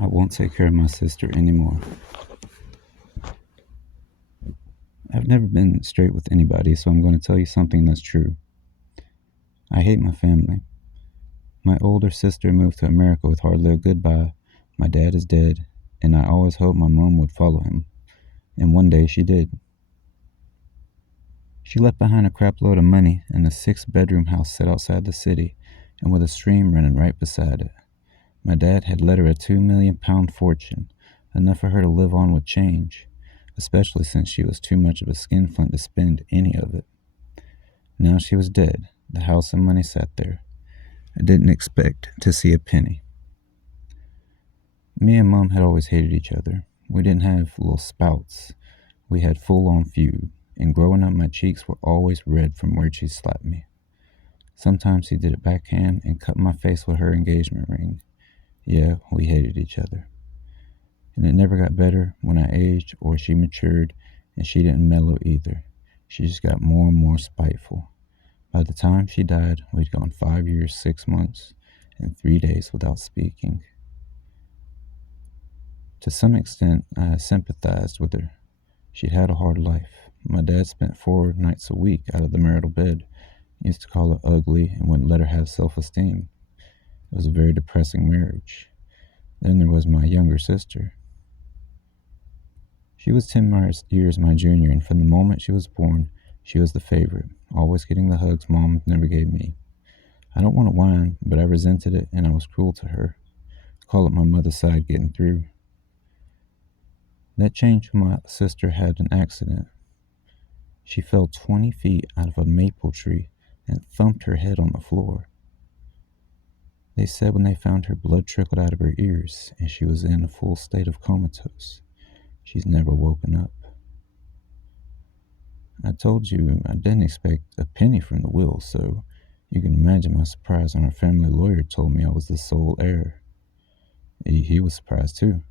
I won't take care of my sister anymore. I've never been straight with anybody, so I'm going to tell you something that's true. I hate my family. My older sister moved to America with hardly a goodbye. My dad is dead, and I always hoped my mom would follow him. And one day she did. She left behind a crapload of money and a 6-bedroom house set outside the city, and with a stream running right beside it. My dad had left her a £2 million fortune, enough for her to live on with change, especially since she was too much of a skinflint to spend any of it. Now she was dead. The house and money sat there. I didn't expect to see a penny. Me and Mom had always hated each other. We didn't have little spouts. We had full-on feud, and growing up my cheeks were always red from where she slapped me. Sometimes she did it backhand and cut my face with her engagement ring. Yeah, we hated each other. And it never got better when I aged or she matured, and she didn't mellow either. She just got more and more spiteful. By the time she died, we'd gone 5 years, 6 months, and 3 days without speaking. To some extent, I sympathized with her. She'd had a hard life. My dad spent 4 nights a week out of the marital bed. He used to call her ugly and wouldn't let her have self-esteem. It was a very depressing marriage. Then there was my younger sister. She was 10 years my junior, and from the moment she was born, she was the favorite, always getting the hugs Mom never gave me. I don't want to whine, but I resented it, and I was cruel to her. Call it my mother's side getting through. That changed when my sister had an accident. She fell 20 feet out of a maple tree and thumped her head on the floor. They said when they found her, blood trickled out of her ears, and she was in a full state of comatose. She's never woken up. I told you I didn't expect a penny from the will, so you can imagine my surprise when our family lawyer told me I was the sole heir. He was surprised too.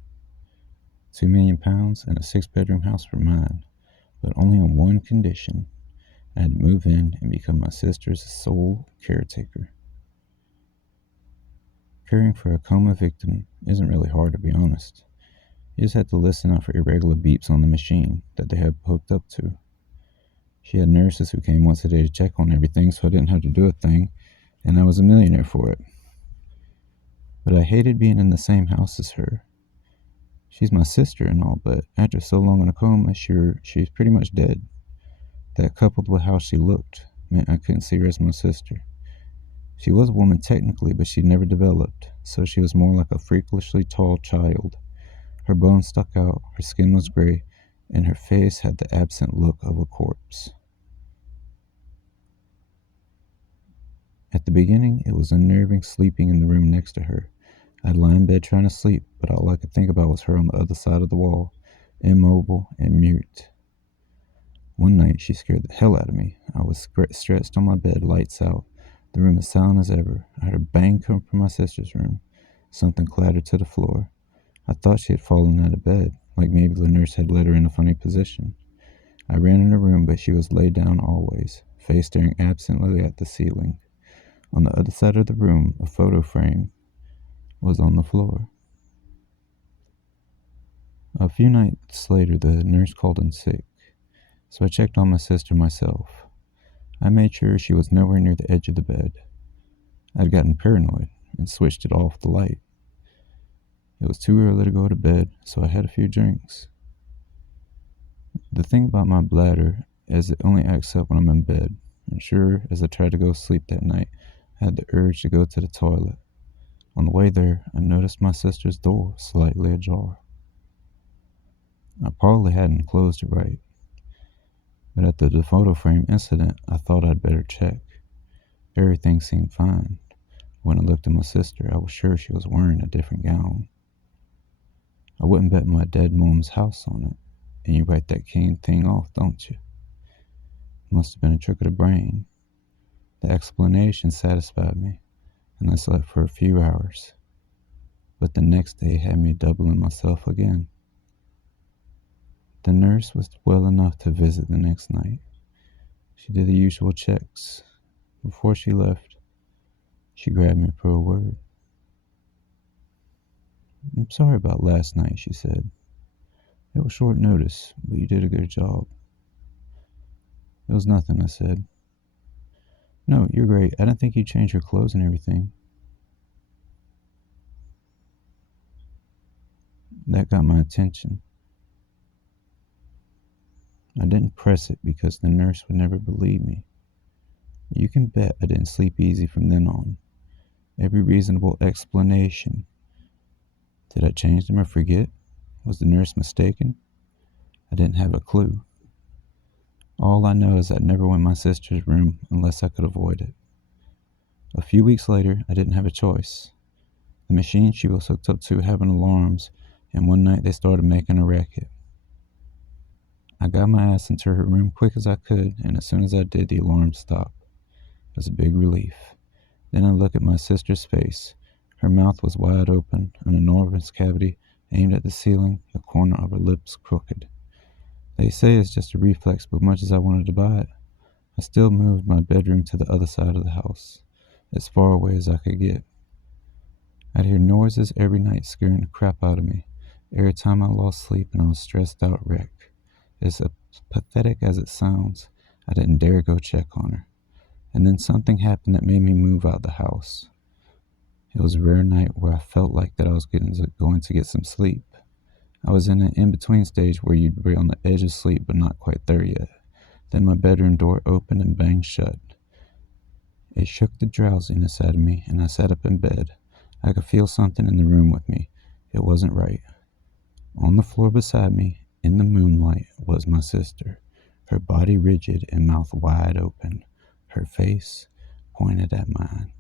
£2 million and a 6-bedroom house were mine, but only on one condition. I had to move in and become my sister's sole caretaker. Caring for a coma victim isn't really hard, to be honest. You just have to listen out for irregular beeps on the machine that they have hooked up to. She had nurses who came once a day to check on everything, so I didn't have to do a thing, and I was a millionaire for it. But I hated being in the same house as her. She's my sister and all, but after so long in a coma, she's pretty much dead. That, coupled with how she looked, meant I couldn't see her as my sister. She was a woman technically, but she'd never developed, so she was more like a freakishly tall child. Her bones stuck out, her skin was gray, and her face had the absent look of a corpse. At the beginning, it was unnerving sleeping in the room next to her. I'd lie in bed trying to sleep, but all I could think about was her on the other side of the wall, immobile and mute. One night, she scared the hell out of me. I was stretched on my bed, lights out. The room as silent as ever. I heard a bang come from my sister's room. Something clattered to the floor. I thought she had fallen out of bed, like maybe the nurse had led her in a funny position. I ran in the room, but she was laid down always, face staring absently at the ceiling. On the other side of the room, a photo frame was on the floor. A few nights later, the nurse called in sick, so I checked on my sister myself. I made sure she was nowhere near the edge of the bed. I'd gotten paranoid and switched it off the light. It was too early to go to bed, so I had a few drinks. The thing about my bladder is it only acts up when I'm in bed, and sure, as I tried to go to sleep that night, I had the urge to go to the toilet. On the way there, I noticed my sister's door slightly ajar. I probably hadn't closed it right, but after the photo frame incident, I thought I'd better check. Everything seemed fine. When I looked at my sister, I was sure she was wearing a different gown. I wouldn't bet my dead mom's house on it, and you write that Kane thing off, don't you? Must have been a trick of the brain. The explanation satisfied me, and I slept for a few hours. But the next day had me doubling myself again. The nurse was well enough to visit the next night. She did the usual checks. Before she left, she grabbed me for a word. "I'm sorry about last night," she said. "It was short notice, but you did a good job." "It was nothing," I said. "No, you're great. I didn't think you'd change your clothes and everything." That got my attention. I didn't press it because the nurse would never believe me. You can bet I didn't sleep easy from then on. Every reasonable explanation. Did I change them or forget? Was the nurse mistaken? I didn't have a clue. All I know is I never went in my sister's room unless I could avoid it. A few weeks later, I didn't have a choice. The machine she was hooked up to having alarms, and one night they started making a racket. I got my ass into her room quick as I could, and as soon as I did, the alarm stopped. It was a big relief. Then I looked at my sister's face. Her mouth was wide open, an enormous cavity aimed at the ceiling, the corner of her lips crooked. They say it's just a reflex, but much as I wanted to buy it, I still moved my bedroom to the other side of the house, as far away as I could get. I'd hear noises every night scaring the crap out of me, every time I lost sleep and I was stressed out wreck. As pathetic as it sounds, I didn't dare go check on her. And then something happened that made me move out the house. It was a rare night where I felt like that I was going to get some sleep. I was in an in-between stage where you'd be on the edge of sleep but not quite there yet. Then my bedroom door opened and banged shut. It shook the drowsiness out of me, and I sat up in bed. I could feel something in the room with me. It wasn't right. On the floor beside me, in the moonlight, was my sister, her body rigid and mouth wide open, her face pointed at mine.